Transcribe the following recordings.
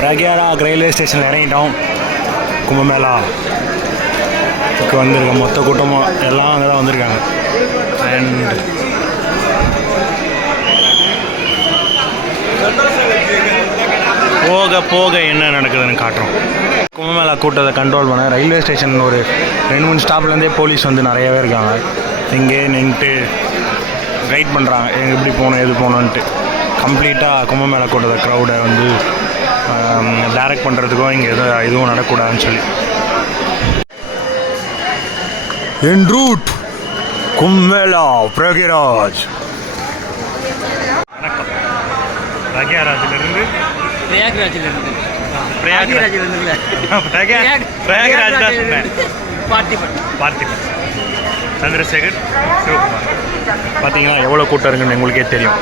பிரக்யாராக் railway ஸ்டேஷனில் இறங்கிட்டோம். கும்பமேளாவுக்கு வந்திருக்க மொத்த கூட்டமும் எல்லாம் அங்கே தான் வந்திருக்காங்க. அண்ட் போக போக என்ன நடக்குதுன்னு காட்டுறோம். கும்பமேளா கூட்டத்தை கண்ட்ரோல் பண்ண ரயில்வே ஸ்டேஷன் ஒரு 2-3 ஸ்டாப்லேருந்தே போலீஸ் வந்து நிறையவே இருக்காங்க. இங்கே நின்றுட்டு கைட் பண்ணுறாங்க, எங்கே எப்படி போகணும் எது போகணுன்ட்டு. கம்ப்ளீட்டாக கும்பமேளா கூட்டத்தை க்ரௌடை வந்து டைரக்ட் பண்ணுறதுக்கும் இங்கே எதுவும் நடக்கூடாதுன்னு சொல்லி. என் ரூட் கும்பமேளா பிரக்யாராஜ். வணக்கம். பிரக்யாராஜிலிருந்து பார்த்திபன், சந்திரசேகர், சிவகுமார். பார்த்தீங்கன்னா எவ்வளோ கூட்டம் இருக்குன்னு உங்களுக்கே தெரியும்.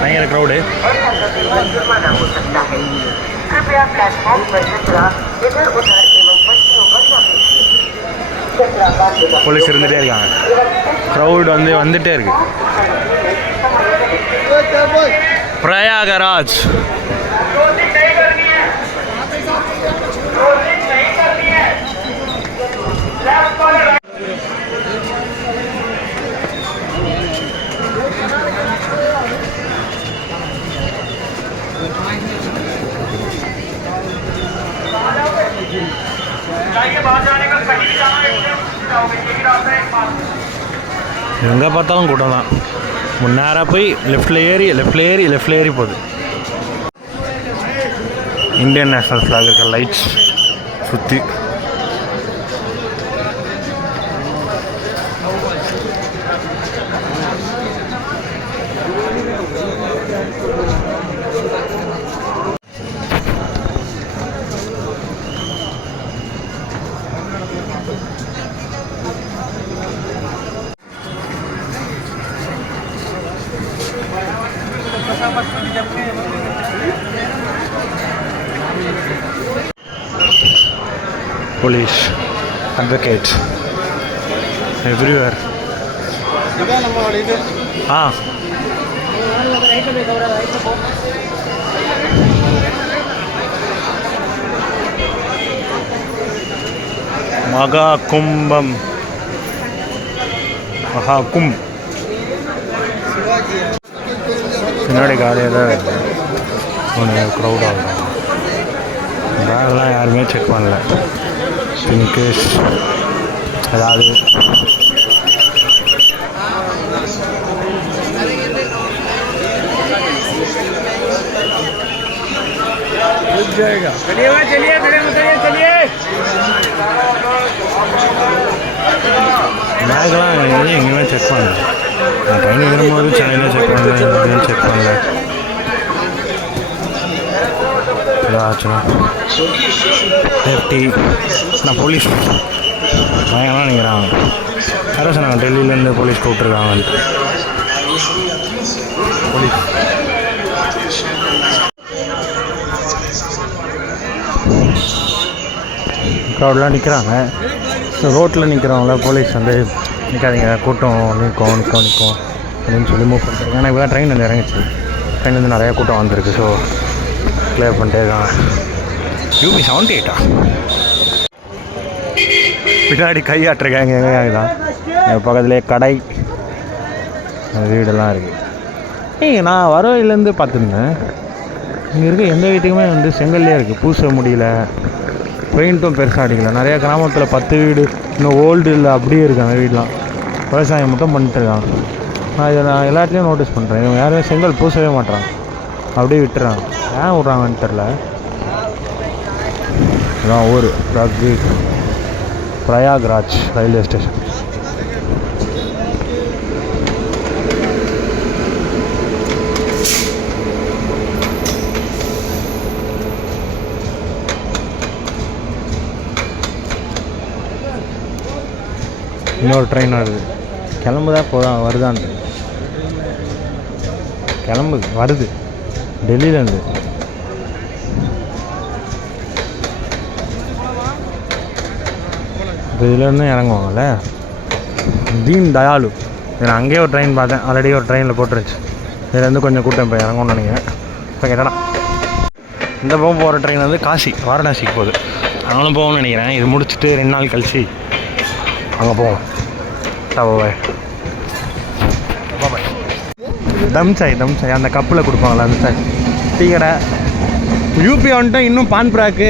பயங்கர க்ரௌடு. போலீஸ் இருந்துகிட்டே இருக்காங்க. க்ரௌட் வந்துட்டே இருக்கு. பிரயாகராஜ் எங்கே பார்த்தாலும் கூட்டம் தான். முன்னேற போய் லெஃப்டில் ஏறி போகுது. இந்தியன் நேஷனல் ஃப்ளாக் இருக்க லைட்ஸ் சுற்றி police, advocates, everywhere. Mahakumbh பின்னாடி காலையில் ஒன்று க்ரௌட் ஆகும். பேக்லாம் யாருமே செக் பண்ணல. இன்கேஸ் ஏதாவது பேக்லாம் எங்கேயுமே செக் பண்ணல. நான் ட்ரெயின் வரும்போது சென்னையில் செக் பண்ணல, எங்கேயும் செக் பண்ணல. ஏதாச்சுன்னா சேஃப்டி நான் போலீஸ் பயங்கரமாக நிற்கிறாங்க. யாரோ சொன்னாங்க டெல்லியிலேருந்து போலீஸ் கூப்பிட்ருக்காங்கன்ட்டு. போலீஸ் க்ரௌட்லாம் நிற்கிறாங்க. ரோட்டில் நிற்கிறவங்கள போலீஸ் வந்து நிற்காதீங்க, கூட்டம் நிற்கும் அப்படின்னு சொல்லி மூவ் பண்ணுறாங்க. ஏன்னா இப்போ ட்ரெயின் வந்து இறங்கிச்சு. ட்ரெயின் வந்து நிறையா கூட்டம் வந்திருக்கு. ஸோ கிளியர் பண்ணிட்டே இருக்காங்க. யூபி 78 பின்னாடி கையாட்டுருக்காங்க. எங்கே தான் பக்கத்துலேயே கடை வீடெல்லாம் இருக்குது. நான் வரவையிலேருந்து பார்த்துருந்தேன். இங்கே இருக்க எந்த வீட்டுக்குமே வந்து செங்கல்லே இருக்குது. பூச முடியல, பெயிண்ட்டும் பெருசாக அடிக்கல. நிறையா கிராமத்தில் 10 வீடு இன்னும் ஓல்டு இல்லை, அப்படியே இருக்காங்க வீடெலாம். விவசாயம் மட்டும் பண்ணிட்டுருக்காங்க. நான் எல்லா இடத்துலையும் நோட்டீஸ் பண்ணுறேன். இவங்க யாருமே செங்கல் பூசவே மாட்டுறாங்க, அப்படியே விட்டுறாங்க. ஏன் விட்றாங்கன்னு தெரில. இதான் ஊர் பிரயாக்ராஜ் ரயில்வே ஸ்டேஷன். இன்னொரு ட்ரெயின் வருது. கிளம்புதா வருதான்னு வருது டெல்லியிலேருந்து. இதுலேருந்து இறங்குவாங்கள்ல, தீன் தயாலு. நான் அங்கேயே ஒரு ட்ரெயின் பார்த்தேன், ஆல்ரெடி ஒரு ட்ரெயினில் போட்டுருச்சு. இதுலேருந்து கொஞ்சம் கூட்டம் போய் இறங்கணும்னு நினைக்கிறேன். இப்போ கேட்டடா இந்த பக்கம் போகிற ட்ரெயின் வந்து காசி வாரணாசிக்கு போகுது. அதனாலும் போகணும்னு நினைக்கிறேன். இது முடிச்சுட்டு 2 நாள் கழிச்சு அங்கே போவோம். தம் சாய் அந்த கப்பில் கொடுப்பாங்களா அந்த சாய் டீ கடை. யூபி வந்துட்டு இன்னும் பான் ப்ராக்கு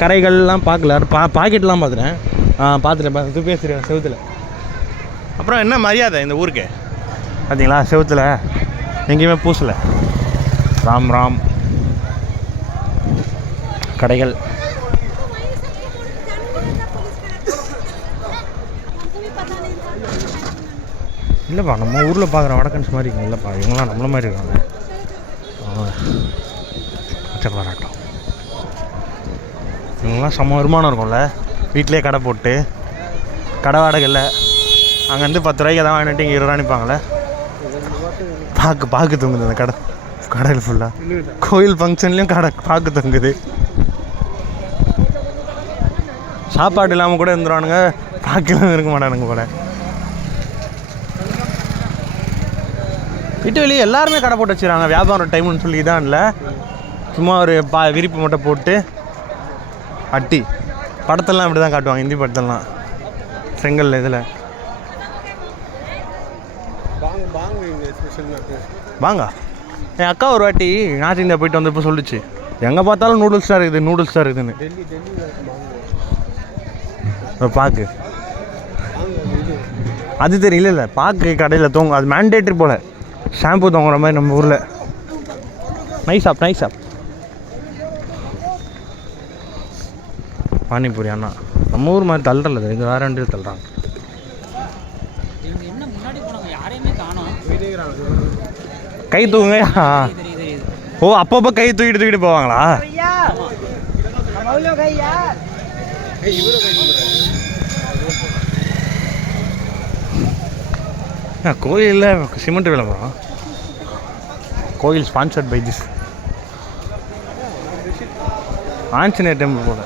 கரைகள்லாம் பார்க்கல. பாக்கெட்லாம் பார்த்துட்டேன் பேசுகிறேன் செவுத்தில். அப்புறம் என்ன மரியாதை இந்த ஊருக்கு பார்த்தீங்களா? செவுத்தில் எங்கேயுமே பூசலை. ராம் ராம் கடைகள். இல்லைப்பா நம்ம ஊரில் பார்க்குற வடக்கன்ஸ் மாதிரி இருக்குங்க. இல்லைப்பா இவங்களாம் நம்மள மாதிரி இருக்காங்க. பாராட்டம். இவங்களாம் செம்ம வருமானம் இருக்கும்ல, வீட்டிலே கடை போட்டு கடை வாடகை இல்லை. அங்கேருந்து 10 ரூபாய்க்கு எதாவது வாங்கிட்டு இங்கே 20 ரூபா நிற்பாங்களே. பாக்கு தொங்குது அந்த கடையில் ஃபுல்லாக. கோயில் ஃபங்க்ஷன்லேயும் பாக்கு தொங்குது. சாப்பாடு இல்லாமல் கூட இருந்துருவானுங்க, பாக்கெல்லாம் இருக்க மாட்டானுங்க போல. வீட்டு வெளியே எல்லாருமே கடை போட்டு வச்சுருக்காங்க. வியாபாரம் டைம்னு சொல்லி தான் இல்லை, சும்மா ஒரு விரிப்பு மட்டும் போட்டு அட்டி. படத்தெல்லாம் இப்படி தான் காட்டுவாங்க, ஹிந்தி படத்தெல்லாம். செங்கல் இதில் வாங்க. என் அக்கா ஒரு வாட்டி நார்த் இந்தியா போயிட்டு வந்தப்போ சொல்லிச்சு, எங்கே பார்த்தாலும் நூடுல்ஸ் தான் இருக்குதுன்னு. பாக்கு அது தெரியல. பாக்கு கடையில் தூங்க அது மேண்டேட்ரி போல். ஷாம்பு தொங்குற மாதிரி நம்ம ஊரில். Nice shop panipuri. அண்ணா நம்ம ஊர் மாதிரி தள்ளுறல, இது வேற ரெண்டு தள்ளுறாங்க. கை தூக்குங்க. ஓ அப்பப்போ கை தூக்கிட்டு போவாங்களா? கோயிலில் சிமெண்ட் விளம்பரம். கோயில் sponsored by this Anjaneyar temple போல.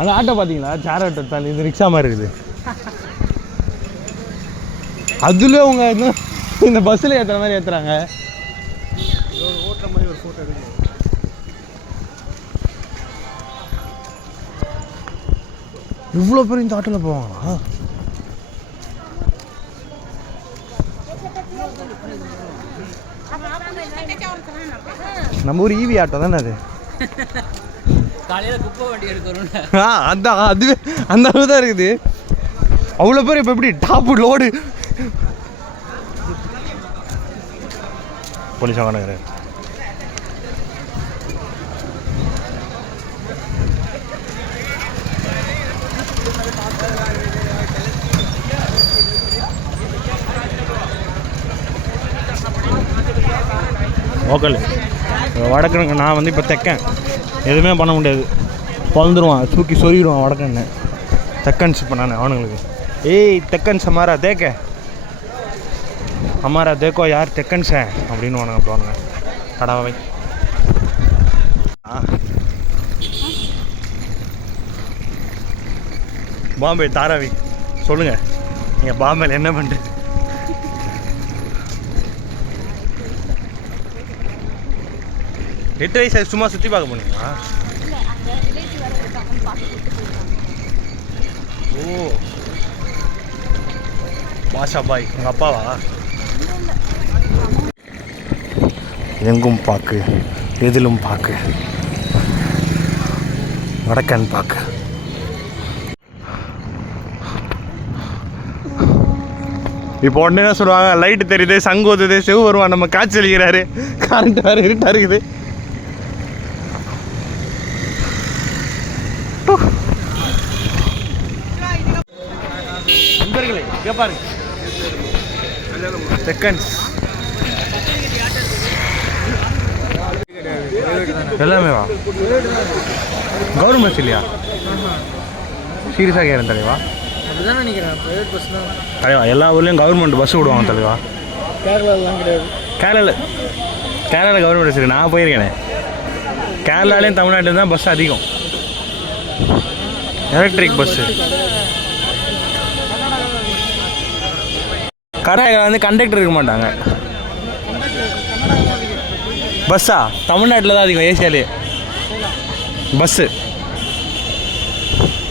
அந்த ஆட்டோ பார்த்தீங்களா? சேர் ஆட்டோ தான், இது ரிக்ஷா மாதிரி இருக்குது. அதுல அவங்க இந்த பஸ்ஸில் ஏற்றுற மாதிரி ஏற்றுறாங்க. இவ்வளோ பேர் இந்த ஆட்டோவில் போவாங்களா? நம்ம ஊர் ஈவி ஆட்டோ தானே அது. அதான் அதுவே அந்த அளவு தான் இருக்குது. அவ்வளோ பேர் இப்போ எப்படி டாப்பு லோடு போலீஸ் வாங்கினாரு. லோக்கல் வடக்கனுங்க. நான் வந்து இப்போ தெக்கன், எதுவுமே பண்ண முடியாது. பிறந்துருவான், தூக்கி சொருகிடுவான் வடக்கன்னு. தெக்கன்ஸ் இப்போ நான் அவனுங்களுக்கு, ஏய் தெக்கன்ஸ் ஹமாரா தேக்க, ஹமாரா தேக்கோ யார் தெக்கன்ஸ் அப்படின்னு வானுங்க. போவானுங்க கடாவை. பாம்பே தாராவி சொல்லுங்கள், நீங்கள் பாம்பேல என்ன பண்ணுறது? எட்டு வயசு சும்மா சுற்றி பார்க்க போனீங்களா? ஓ பாஷா பாய் உங்கள் அப்பாவா? எங்கும் பாக்கு எதிலும் பாக்கு, வடக்கன் பாக்கு. இப்போ உடனே என்ன சொல்லுவாங்க, லைட்டு தெரியுது, சங்கு ஊதுது, செவ் வருவான், நம்ம காய்ச்சல் அளிக்கிறாரு, கரண்ட் வேறு இருட்டாக இருக்குது. நண்பர்களே இங்கே பாருங்க, செகண்ட்ஸ் எல்லாமே வா கவர்மெண்ட் பஸ் இல்லையா? சீரியஸாக கேட்குறேன் தலைவா. அப்படிதான் நினைக்கிறேன், ப்ரைவேட் பஸ் தான் தலைவா. எல்லா ஊர்லேயும் கவர்மெண்ட் பஸ் விடுவாங்க தலைவா. கேரளாலாம் கிடையாது. கேரளாவில் கவர்மெண்ட் பஸ் இருக்கு, நான் போயிருக்கேனே. கேரளாலேயும் தமிழ்நாட்டில் தான் பஸ் அதிகம், எலக்ட்ரிக் பஸ்ஸு. கர்நாடகாவில் வந்து கண்டக்டர் இருக்க மாட்டாங்க. பஸ்ஸா தமிழ்நாட்டில் தான் அதிகம், ஏசியாலே பஸ்ஸு.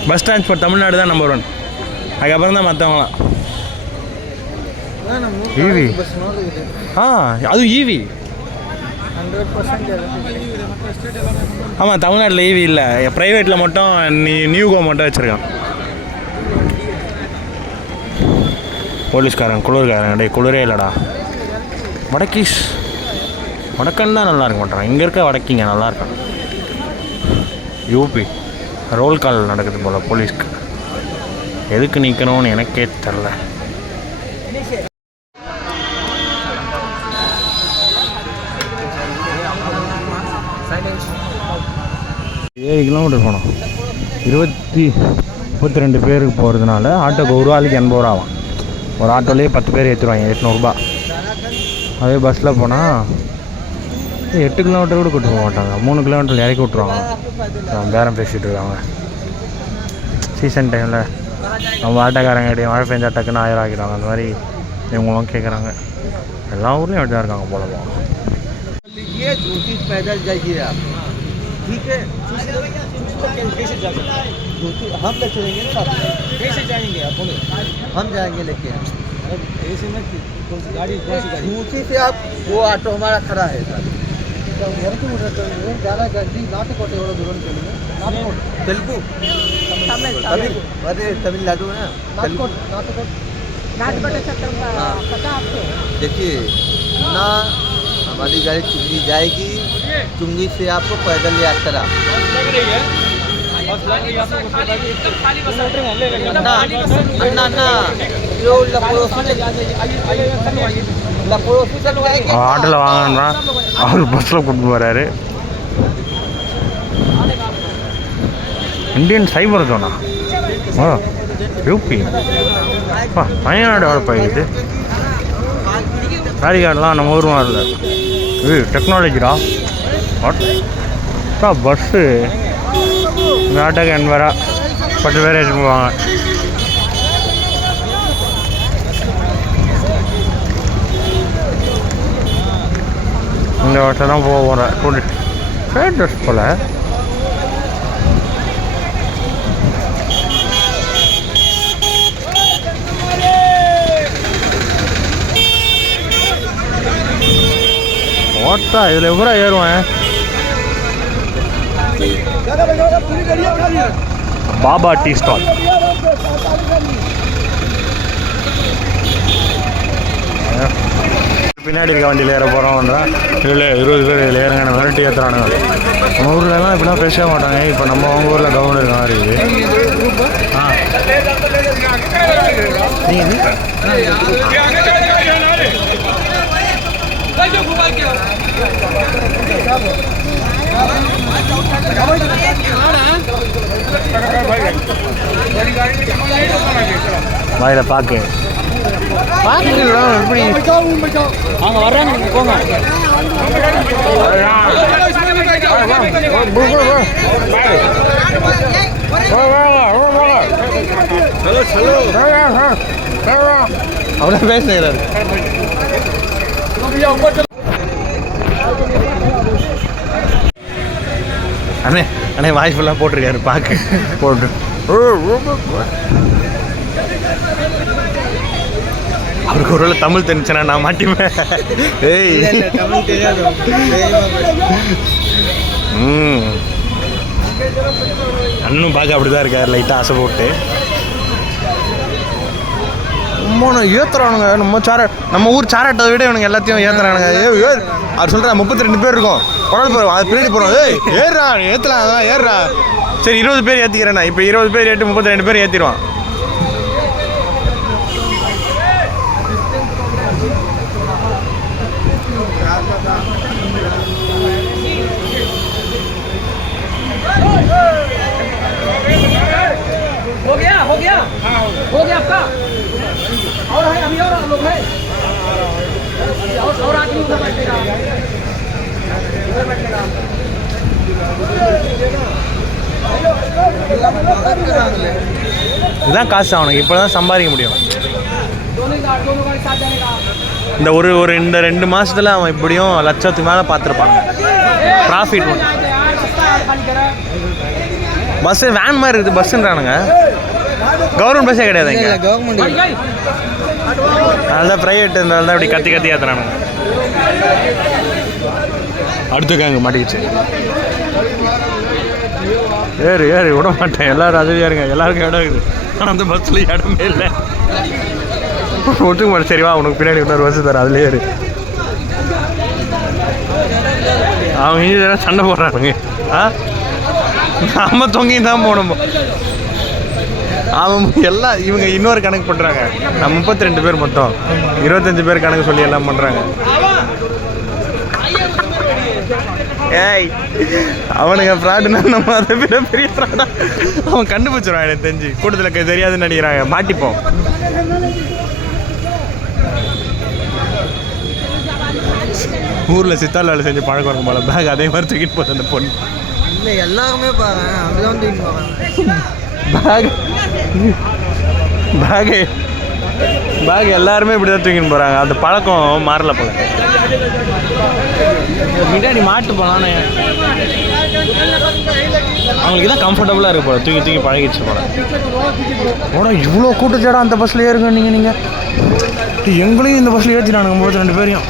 பஸ் டிரான்ஸ்போர்ட் தமிழ்நாடு தான் நம்பர் 1. அதுக்கப்புறம் தான் மற்றவங்களாம். ஈவி அதுவும் ஈவி. ஆமாம், தமிழ்நாட்டில் ஈவி இல்லை, ப்ரைவேட்டில் மட்டும் நியூகோ மட்டும் வச்சுருக்கான். போலீஸ்காரன் குளிர்காரன், டே குளிரே இல்லைடா. வடக்கீஸ் வடக்கன் தான் நல்லா இருக்க மாட்டான். இங்கே இருக்க வடக்கிங்க நல்லா இருக்கான். யூபி ரோல் கால் நடக்குது போல் போலீஸ்க்கு. எதுக்கு நிற்கணும்னு எனக்கே தெரில. 7 கிலோமீட்டர் போனோம். 32 பேருக்கு போகிறதுனால ஆட்டோக்கு ஒரு ஆளுக்கு 80 ரூபா ஆகும். ஒரு ஆட்டோலேயே 10 பேர் ஏற்றிடுவாங்க, 800 ரூபா. அதே பஸ்ஸில் போனால் 8 கிலோமீட்டர் கூட கூட்டு போக மாட்டாங்க, 3 கிலோமீட்டர் இறக்கி விட்ருவாங்க. பேரம் பேசிகிட்டு இருக்காங்க. சீசன் டைமில் நம்ம ஆட்டோக்காரங்க கிட்டே மழை பெஞ்சா டக்குன்னு 1000 ஆக்கிடுவாங்க. அந்த மாதிரி இவங்களும் கேட்குறாங்க. எல்லா ஊர்லேயும் அப்படி தான் இருக்காங்க போல. ठीक है, कैसे जा सकते हैं? हम ले चलेंगे ना, कैसे जाएंगे आप? बोले हम जाएंगे लेके। ऐसे में कौन सी गाड़ी दूसरी से आप वो ऑटो हमारा खड़ा है सर। ज़्यादा गड्डी नाटकोटे वाला दूर चलेंगे। तेलुगु अरे तमिलनाडु है नाटकोट पता आपको? देखिए ना, हमारी गाड़ी चुंगी जाएगी, चुंगी से आपको पैदल यात्रा। ஆட்டில் வாங்கினா அவர் பஸ்ஸில் கூப்பிட்டு போகிறாரு. இந்தியன் சைபர் ஜோனா? யூபி வயநாடு ஆழ்ப்பாயிடுது. காரி கார்டெலாம் நம்ம ஊர் வரல. இது டெக்னாலஜிடா. பஸ்ஸு ஆட்டோக்கு 80 ரூபா, 10 பேர் எடுத்து போவாங்க. இந்த வருஷம் தான் போக போகிறேன் டூரிஸ்ட். ஃபேர் ட்ரெஸ் போல். ஓட்டா இதில் எவ்வளோ ஏறுவேன். Baba tea stall. பின்னாடி இருக்க வண்டியில் ஏற போகிறோம்ன்றா இல்லை 20 பேர் இதில் ஏறுங்க, மிரட்டி ஏற்றுறானுங்க. நம்ம ஊர்லலாம் இப்படிலாம் பேசவே மாட்டாங்க. இப்போ நம்ம அவங்க ஊரில் கவர்மெண்ட் இருக்க மாதிரி இருக்குது. வாயில பாக்கு எப்படி அவங்க வர்றாங்க, போங்க. அவ்வளோ பேசுகிறாரு. அண்ணே அண்ணே வாய்ஸ் ஃபுல்லாக போட்டிருக்காரு, பாக்கு போட்டு. அவருக்கு ஒரு வேளை தமிழ் தெரிஞ்சுனா நான் மாட்டிப்பேன். ஏய் தமிழ் தெரியாது. அண்ணும் பார்க்க அப்படிதான் இருக்காரு, லைட்டாக ஆசை போட்டு. ஏற்றுறானுங்க நம்ம ஊர் சாராட்டை விட இவனுங்க எல்லாத்தையும் ஏற்றுறானுங்க. அவர் சொல்கிற 32 பேர் இருக்கும், குரல் போகிறோம், அது பின்னாடி போகிறோம். ஏய் ஏறுறா, ஏற்றலாம், அதெல்லாம் ஏறுறா. சரி 20 பேர் ஏற்றிக்கிறேண்ணா. இப்போ 20 பேர் ஏற்றி 32 பேர் ஏற்றிடுவான். हो गया आपका? और है अभी और लोग हैं, और आदमी उधर बैठेगा, उधर बैठेगा। இதுதான் காசு அவனுக்கு. இப்போ தான் சம்பாதிக்க முடியும். दोनों गाड़ी साथ जाने का। இந்த இந்த 2 மாதத்தில் அவன் இப்படியும் லட்சத்துக்கு மேலே பார்த்துருப்பான் ப்ராஃபிட். பஸ்ஸு வேன் மாதிரி இருக்குது, பஸ்ஸுன்றானுங்க. கவர்மெண்ட் பஸ்ஸே கிடையாது இங்கே. அதனால்தான் ப்ரைவேட் இருந்தால்தான் தான் இப்படி கத்தி கத்தி ஏற்றுறானுங்க. அடுத்துக்காங்க மாட்டிக்கிச்சு. ஏறு விட மாட்டேன். எல்லோரும் அதுவே இருங்க. எல்லாருக்கும் இடம் இருக்குது. ஆனால் அந்த பஸ்ஸில் இடமே இல்லை. ஒட்டுக்கு மாட்டேன். சரிவா உனக்கு பின்னாடி இன்னொரு பஸ்ஸு தரேன், அதுலேயே இரு. அவங்க இங்கே சண்டை போடுறானுங்க. நம்ம தொங்கியும் தான் போகணும். அவன் எல்லாம் இவங்க இன்னொரு கணக்கு பண்ணுறாங்க. நம்ம 32 பேர் மொத்தம் 25 பேர் கணக்கு சொல்லி எல்லாம் பண்ணுறாங்க. ஏய் அவனுங்க ஃப்ராடுனா நம்ம அதை விட பெரிய ஃப்ராடா. அவன் கண்டுபிடிச்சிடுவான். எனக்கு தெரிஞ்சு கூட்டத்தில் தெரியாதுன்னு நினைக்கிறாங்க. மாட்டிப்போம். ஊரில் சித்தாள் வேலை செஞ்சு பழக்கம் இருக்கும் போல. பேக் அதே மாதிரி தூக்கிட்டு போகுது அந்த பொண்ணு. இல்லை எல்லாருமே பாருங்க அப்படிதான் தூக்கிட்டு போகிறாங்க. பேக் எல்லாருமே இப்படி தான் தூக்கின்னு போகிறாங்க. அந்த பழக்கம் மாறல போல. முன்னாடி மாட்டு போகலான்னு அவங்களுக்கு தான் கம்ஃபர்டபுளாக இருக்கு போல. தூக்கி பழகிடுச்சு போல. ஓட இவ்வளோ கூட்டச்சேடா அந்த பஸ்ஸில் ஏறுங்க. நீங்கள் எங்களையும் இந்த பஸ்ஸில் ஏற்றினானுங்க 32 பேரையும்.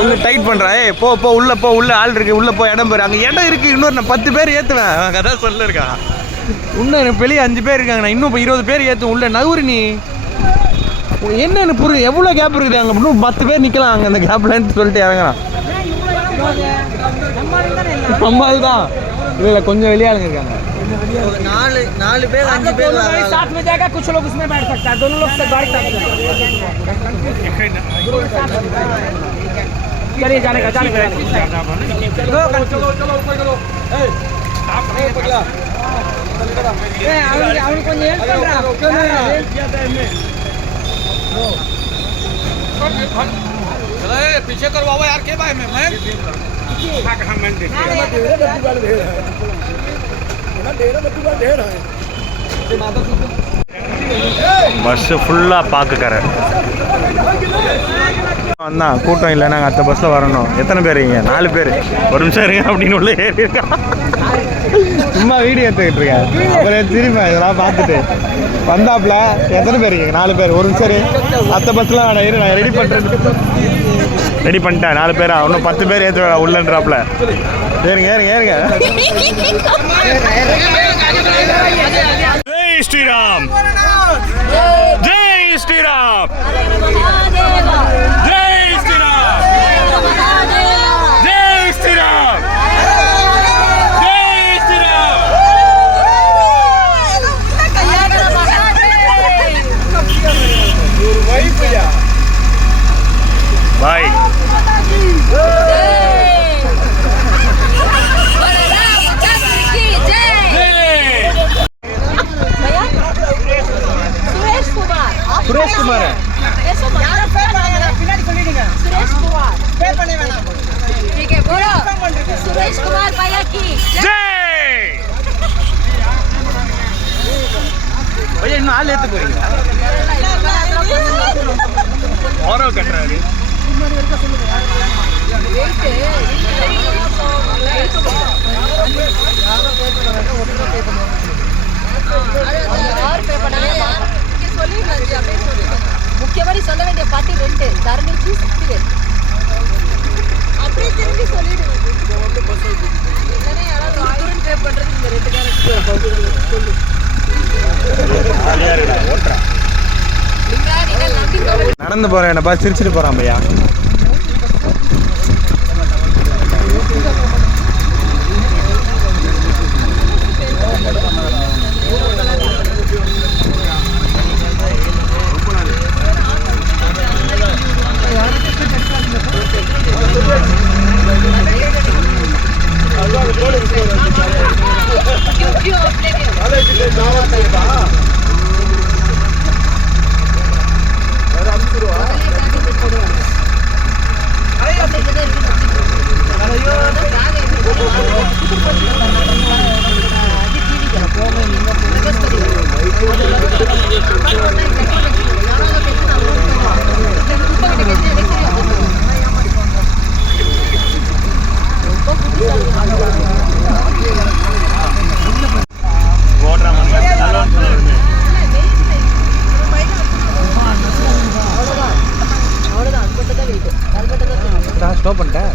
உள்ள டைட் பண்ணுறேன். போ உள்ளே ஆள் இருக்குது. உள்ளே போ இடம் பேர். அங்கே இடம் இருக்குது. இன்னொரு 10 பேர் ஏற்றுவேன். அதான் சொல்லிருக்கான். இன்னும் எனக்கு வெளியே 5 பேர் இருக்காங்க. நான் இன்னும் இப்போ 20 பேர் ஏற்றுவேன். உள்ள நகுரு நீ என்னென்னு புரியுது. எவ்வளோ கேப் இருக்குது அங்கே. இன்னும் 10 பேர் நிற்கலாம் அங்கே அந்த கேப்லன்னு சொல்லிட்டு இறங்குறான். நம்ம அதுதான் இல்லை கொஞ்சம் வெளியாளுங்க இருக்காங்க. 4 பேர் 5 பேர் साथ में जाएगा. कुछ लोग उसमें बैठ सकता है. दोनों लोग से गाड़ी साथ चलिए जाने का चलो ऊपर चलो. पीछे करवाओ यार. के भाई मैं பஸ்ஸு ஃபுல்லாக பார்க்குக்கார வந்தான். கூட்டம் இல்லை. நாங்கள் அடுத்த பஸ்ஸில் வரணும். எத்தனை பேர் இங்கே? 4 பேர். ஒரு நிமிஷம் இருங்க அப்படின்னு உள்ள ஏறி இருக்கான். சும்மா வீடியோ எடுத்துக்கிட்டு இருக்கேன். அப்புறம் திரும்ப இதெல்லாம் பார்த்துட்டு வந்தாப்புல. எத்தனை பேர் இருக்கீங்க? 4 பேர். ஒரு நிமிஷம் அடுத்த பஸ்ஸில் நான் ரெடி பண்ணுறேன். ரெடி பண்ணிட்டேன். 4 பேரா? இன்னும் 10 பேர் ஏற்ற உள்ளன்றாப்புல. ஏறுங்க. ஜெய் ஸ்ரீராம். ஜெய் ஸ்ரீராம். ஜெய் ஸ்ரீராம். ஜெய் ஸ்ரீராம். ஜெய் ஸ்ரீராம். பாய். सुरेश कुमार ठीक है बोलो. सुरेश कुमार भैया की जय. भैया இன்னும் ஆள் ஏத்து போறீங்க. ஆரோ கட்டறாரு. முக்கியமா சொல்ல வேண்டிய பாட்டி 2 தரணிக்கு சர்டிஃபிகேட் அப்படியே திரும்பி சொல்லிடுங்க. யாராவது ஆயிரம் பே பண்றது இந்த 2 கேரக்டர் நடந்து போறேன். என்னப்பா சிரிச்சிட்டு போறான் பையா. ஸ்டாப் பண்ணிட்டேன்.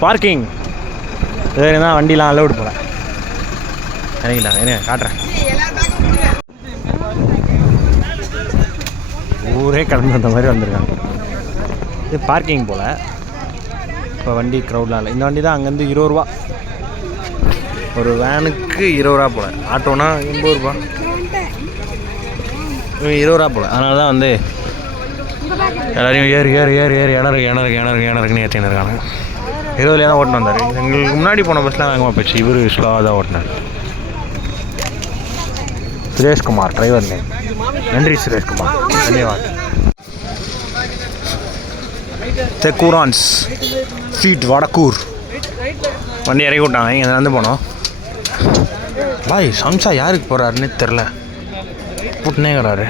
பார்க்கிங் வேறு தான் வண்டிலாம் அலோடு போல. இறங்கிட்டாங்க, என்ன காட்டுறேன். ஊரே கிளம்பி அந்த மாதிரி வந்திருக்காங்க. இது பார்க்கிங் போல். இப்போ வண்டி க்ரௌட்லாம் இல்லை. இந்த வண்டி தான் அங்கேருந்து 20 ரூபா, ஒரு வேனுக்கு 20 ரூபா போல். ஆட்டோனா 80 ரூபா, 20 ரூபா போல். அதனால தான் வந்து எல்லாரையும் ஏறு ஏறு ஏறு ஏறு எனருக்குன்னு ஏற்றின்னு இருக்காங்க. 20 தான் ஓட்டின்னு வந்தார். எங்களுக்கு முன்னாடி போன பஸ்லாம் வேகமாக போச்சு. இவர் ஸ்லோவாக தான் ஓட்டினார். Sureshkumar driver name. நன்றி சுரேஷ்குமார், தன்யவாத். தெக்கூரான்ஸ் ஃபீட் வடக்கூர் வண்டி இறக்கி விட்டாங்க. இங்கே நடந்து போனோம். பாய் சம்சா யாருக்கு போகிறாருன்னு தெரில, புட்டுனே கிடாரு.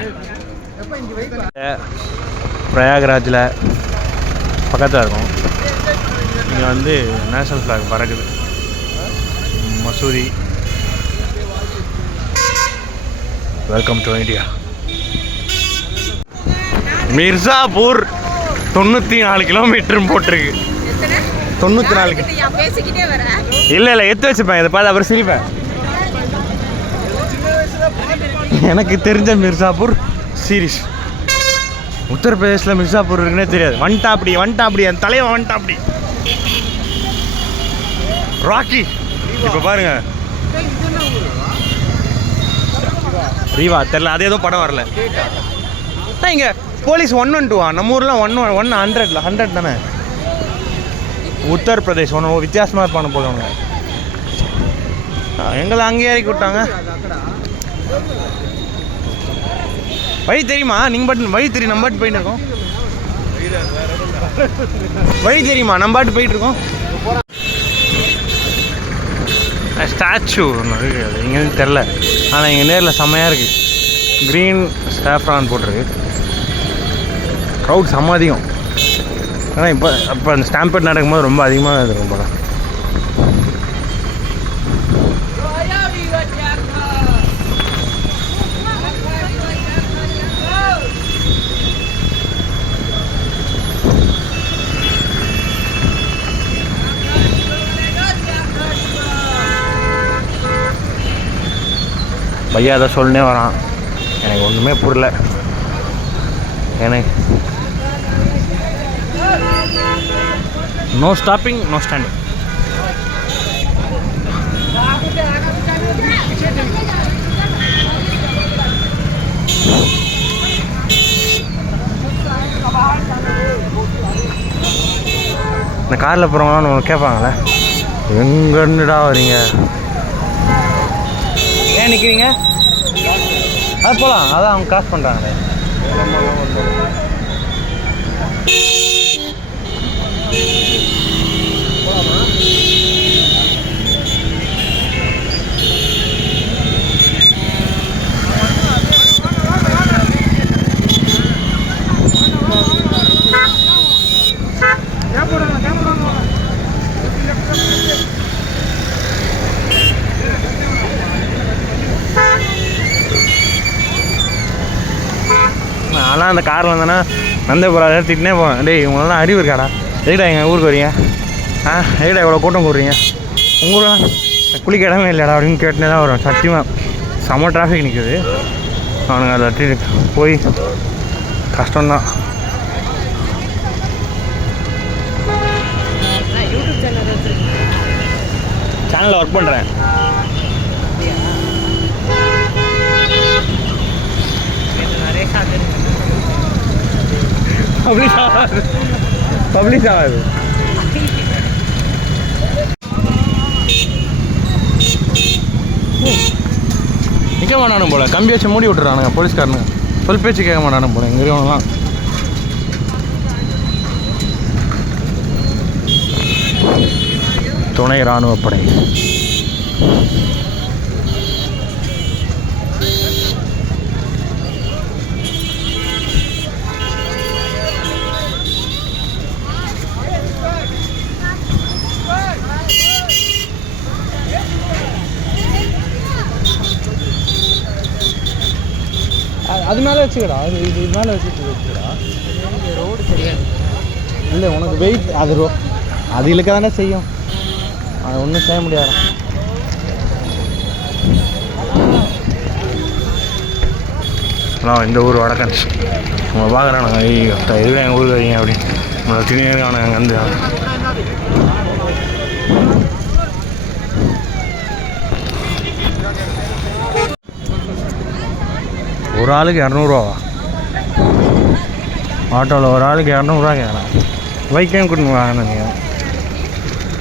பிரயாக்ராஜில் பக்கத்தில் இருக்கும். இங்கே வந்து நேஷ்னல் ஃப்ளாக் பறக்குது. மசூதி. Welcome to India. Mirzapur 94 kilometre போட்டிருக்கு. 94. இல்லை எடுத்து வச்சுப்பேன். இதை பார்த்து அப்புறம் சிரிப்பேன். எனக்கு தெரிஞ்ச மிர்சாப்பூர் சீரிஸ். உத்தரப்பிரதேசில் மிர்சாப்பூர் இருக்குன்னே தெரியாது. வந்துட்டா அப்படி என் தலைவன் வந்துட்டா அப்படி. ராக்கி இப்போ பாருங்க. ரீவா தெரில, அது ஏதோ படம் வரல. இங்கே போலீஸ் 112 நம்ம ஊர்லாம் 100 தானே. உத்தரப்பிரதேஷ் ஒன்று வித்தியாசமாக இருப்பானு போடுவாங்க. எங்களை அங்கேயே இறக்கி விட்டாங்க. வழி தெரியுமா? நீங்கள் பாட்டு வழி தெரியும். நம்ம பாட்டு போயிட்டு இருக்கோம். வழி தெரியுமா? நம்ம பாட்டு போயிட்டு இருக்கோம். ஸ்டாச்சு ஒன்று இருக்குது, அது எங்கேன்னு தெரில. ஆனால் இங்கே நேரில் செம்மையாக இருக்குது. க்ரீன் ஸ்டாஃப்ரான் போட்டிருக்கு. க்ரௌட் செம்ம அதிகம். ஆனால் இப்போ அந்த ஸ்டாம்பேட் நடக்கும்போது ரொம்ப அதிகமாக இருக்கும் போல. பையா அதை சொல்லினே வரான். எனக்கு ஒன்றுமே புரியல. எனக்கு நோ ஸ்டாப்பிங் நோ ஸ்டாண்டிங். இந்த காரில் போகிறவங்களாம் ஒன்று கேட்பாங்களே, எங்கன்னுடா வரீங்க, ஏன் நிற்கிறீங்க? அது போகலாம், அதான் அவங்க காசு பண்ணுறாங்க. ஆனால் அந்த காரில் வந்தேன்னா நந்தபுரம் திட்டினே போவேன். டேய் இவங்களெல்லாம் அறிவு இருக்காடா, எதுடா எங்கள் ஊருக்கு வரீங்க, எதுடா இவ்வளோ கூட்டம் போடுறீங்க, உங்களெலாம் குளிக்க இடமே இல்லைடா அப்படின்னு கேட்டுனே தான் வரும். சத்தியமாக செம்ம டிராஃபிக் நிற்குது. அவனுங்க அதை போய் கஷ்டம்தான். சேனலில் ஒர்க் பண்ணுறேன். பப்ளிஷ் ஆகாது. நிற்க மாட்டானு போல, கம்பி வச்சு மூடி விட்டுறானுங்க போலீஸ்காரனுங்க. சொல் பேச்சு கேட்க மாட்டானு போல இங்கே இருக்கவங்களாம். துணை இராணுவப்படை. அது மேலே வச்சுக்கடா, இது மேலே வச்சுக்கடா. ரோடு சரியாது. இல்லை உனக்கு வெயிட் அது இழுக்க தானே செய்யும், அது ஒன்றும் செய்ய முடியாது. இந்த ஊர் வடக்கன் உங்களை பார்க்குறானுங்க. இதுவே எங்கள் ஊருக்கு வரீங்க அப்படின்னு உங்களை திணிக்கானுங்க அங்கே வந்து. ஒரு ஆளுக்கு 200ரூவா ஆட்டோவில், ஒரு ஆளுக்கு 200ரூவா கேட்குறான். பைக்கையும் கூட்டின்னு வாங்கினு.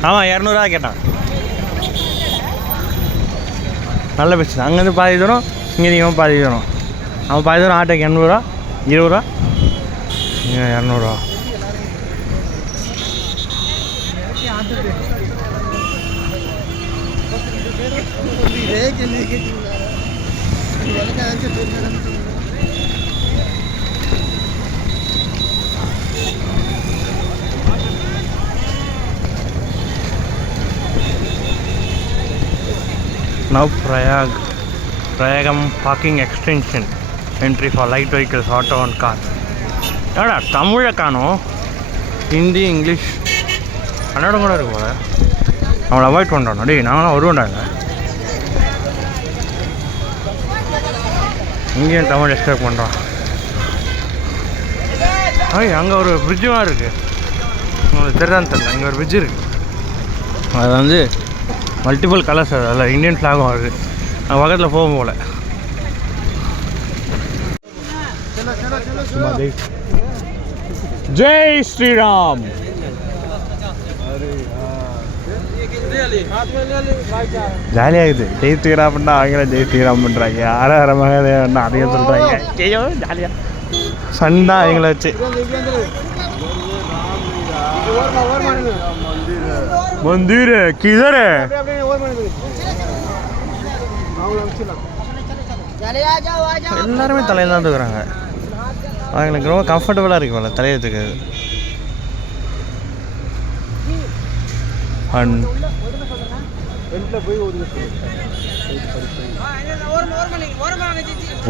ஆமாம் 200ரூவா கேட்டான். நல்ல பிரச்சனை. அங்கேருந்து பாதி தூரம், இங்கே நீங்கள் பாதி தூரம். அவன் பாதி தூரம் ஆட்டோக்கு 80ரூவா, 20ரூவா, இங்கே 200ரூவா. Now Prayagam parking extension entry for light vehicles, auto and car. ஏடா தமிழை காணும், ஹிந்தி இங்கிலீஷ் கன்னடம் கூட இருக்கு போல. அவங்கள அவாய்ட் பண்ணுறோம். டேய் நாங்களாம் வருவோண்டாங்க. இங்கேயும் தமிழ் எக்ஸ்பெக்ட் பண்ணுறோம். அங்கே ஒரு பிரிட்ஜும் இருக்குது, உங்களுக்கு தெரியாதுன்னு தெரியல. இங்கே ஒரு பிரிட்ஜ் இருக்குது, அது வந்து மல்டிபிள் கலர்ஸ், அதில் இந்தியன் ஃப்ளாகும் வருது. நான் பக்கத்தில் போகும் போல். ஜெய் ஸ்ரீராம். ஜாலியாகுது. ஜெய் ஸ்ரீராம்னா அவங்கள ஜெய் ஸ்ரீராம் பண்ணுறாங்க. ஆறார மகதேவன்னா அதையும் சொல்கிறாங்க. ஐயோ ஜாலியாக சண்டா அவங்கள வச்சு. मंदिर है किधर है? எல்லாருமே தலையில் தான் தூக்குறாங்க. அவங்களுக்கு ரொம்ப கம்ஃபர்டபுளாக இருக்கு போல தலையை தூக்குறது.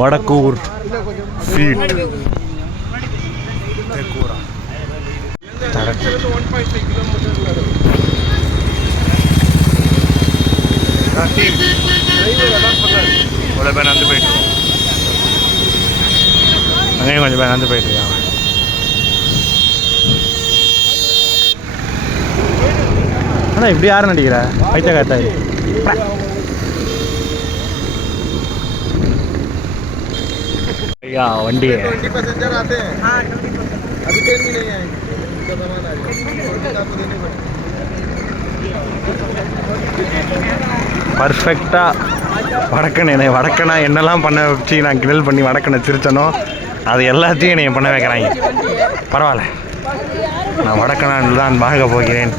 வடக்கூர் ஸ்வீட் இவ்வளோ பேர் நடந்து போயிட்டு அங்கேயும் கொஞ்சம் பேர் நடந்து போயிட்டு இருக்காங்க. ஆனால் இப்படி யாரும் நடிக்கிற பைத்த காத்தாரு. ஐயா வண்டி பர்ஃபெக்டாக வடக்கன் என்னை வடக்கனா என்னெல்லாம் பண்ண வச்சு நான் கிண்டல் பண்ணி வடக்கனை திருத்தனோ அது எல்லாத்தையும் என்னை பண்ண வைக்கிறாங்க. பரவாயில்ல, நான் வடக்கனான்னு தான் பார்க்க போகிறேன்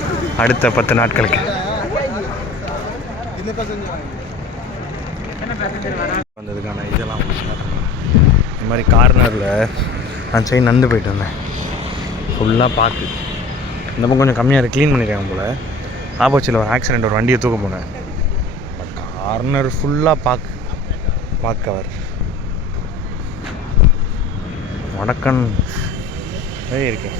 அடுத்த 10 நாட்களுக்கு. வந்ததுக்கான இதெல்லாம் இந்த மாதிரி கார்னரில் நான் சைன் நடந்து போயிட்டு இருந்தேன். ஃபுல்லாக பார்க்கு இந்த பக்கம் கொஞ்சம் கம்மியாக இருக்குது, க்ளீன் பண்ணியிருக்காங்க போல். ஆப்போசிட்டில் ஒரு ஆக்சிடெண்ட், ஒரு வண்டியை தூக்க போனேன். கார்னர் ஃபுல்லாக பார்க் கவர். வடக்கன் இருக்கேன்.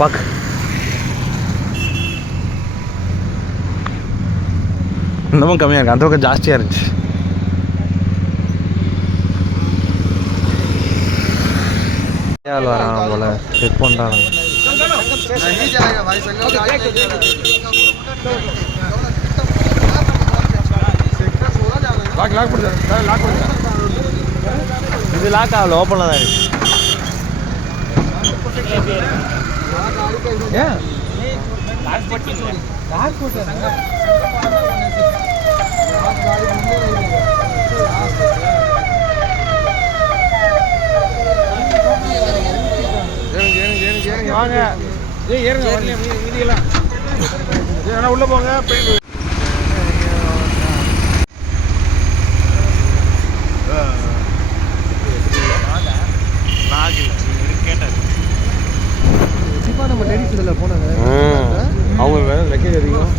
பாக் இன்னமும் கம்மியாக இருக்குது, அந்த பக்கம் ஜாஸ்தியாக இருந்துச்சு. வரான் போல செக் பண்ணுறாங்க. இது லாக் ஆகல, ஓப்பனில் தான் இருக்கு. ஏன் வாங்க ஏறுங்க, மீதியெல்லாம் உள்ள போங்க. நம்ம லேடிஸ் இதில் போனாங்க. அவங்க வேற லக்கேஜ் அதிகம்.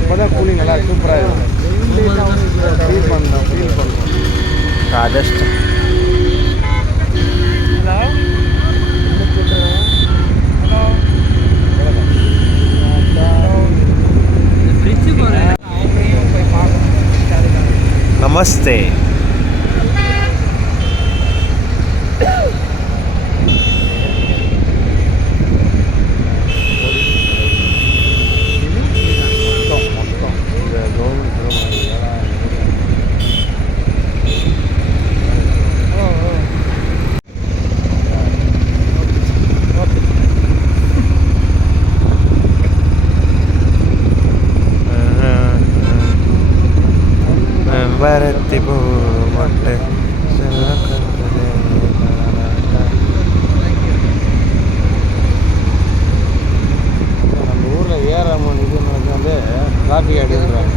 இப்போதான் கூலிங் நல்லா சூப்பராக இருக்கும். ஃபீல் பண்ணுறோம். ராஜஸ்தான் நமஸ்தே. வரத்தி போ மொட்டை நம்ம ஊரில் ஏறாமல் இது வந்து டிராஃபிக் அடிக்கிறாங்க.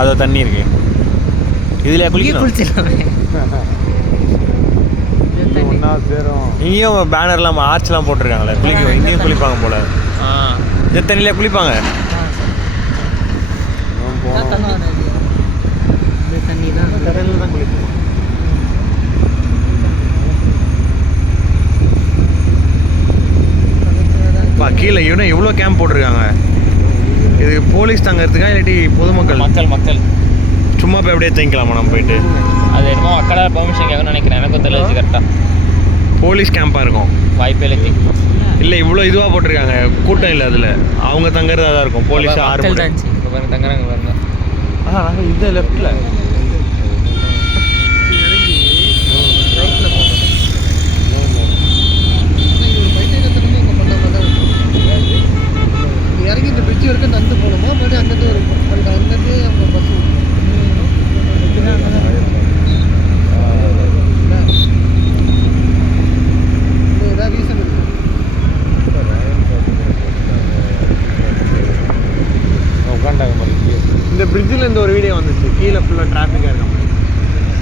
அதோ தண்ணி இருக்கு, இதுல குளிச்சிடலாம். இங்கேயும் பேனர்லாம் ஆர்ச்லாம் போட்டிருக்காங்களே, குளிக்க இங்கேயும் குளிப்பாங்க போல. இந்த தண்ணியில குளிப்பாங்க. கீழே இவனும் எவ்வளோ கேம்ப் போட்டிருக்காங்க. இது போலீஸ் தங்கறதுக்கா இல்லாட்டி பொதுமக்கள்? மக்கள் சும்மா போய் அப்படியே தங்கிக்கலாமா நம்ம போயிட்டு? அது என்னமோ அக்கடா பெர்மிஷன் கேட்கணும்னு நினைக்கிறேன், எனக்கும் தெரிஞ்சு கரெக்டாக. போலீஸ் கேம்பாக இருக்கும் வாய்ப்பே இல்லை. இவ்வளோ இதுவாக போட்டிருக்காங்க, கூட்டம் இல்லை அதில். அவங்க தங்குறதா தான் இருக்கும். போலீஸ் 6 பாருங்க தங்குறாங்க பாருங்க. நாங்கள் இந்த லெஃப்டில் இறங்கி இந்த பிரிட்ஜ் வரைக்கும் நடந்து போகணுமா, மறுபடியும் அங்கேருந்து இருக்கும். அங்கேருந்து அவங்க பஸ் ஏதாவது ரீசன் இருக்கு. உட்காண்டாங்க மாதிரி. இந்த பிரிட்ஜில் இந்த ஒரு வீடியோ வந்துச்சு, கீழே ஃபுல்லாக டிராஃபிக்காக இருக்க மாதிரி.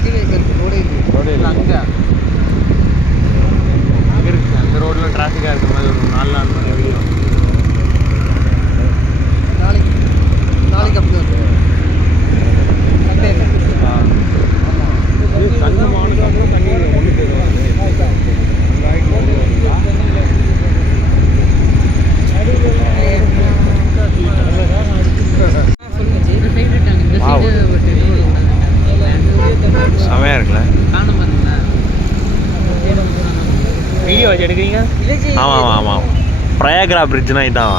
கீழே எங்கே இருக்குது? ரோடே இல்லை. அங்கே இருக்குது, அந்த ரோட்டில் டிராஃபிக்காக இருக்க மாதிரி ஒரு 4 நாள் மாதிரி வீடியோ. நாளைக்கு அப்படி தான் இருக்கும். செமையாக இருக்குல்ல? வீடியோ வச்சு எடுக்கிறீங்க? ஆமாம் ஆமாம். பிரயாகரா பிரிட்ஜ்னா இதான்.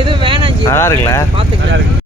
எதுவும் வேணாம், நல்லா இருக்குல்ல? பார்த்துக்கலாம்.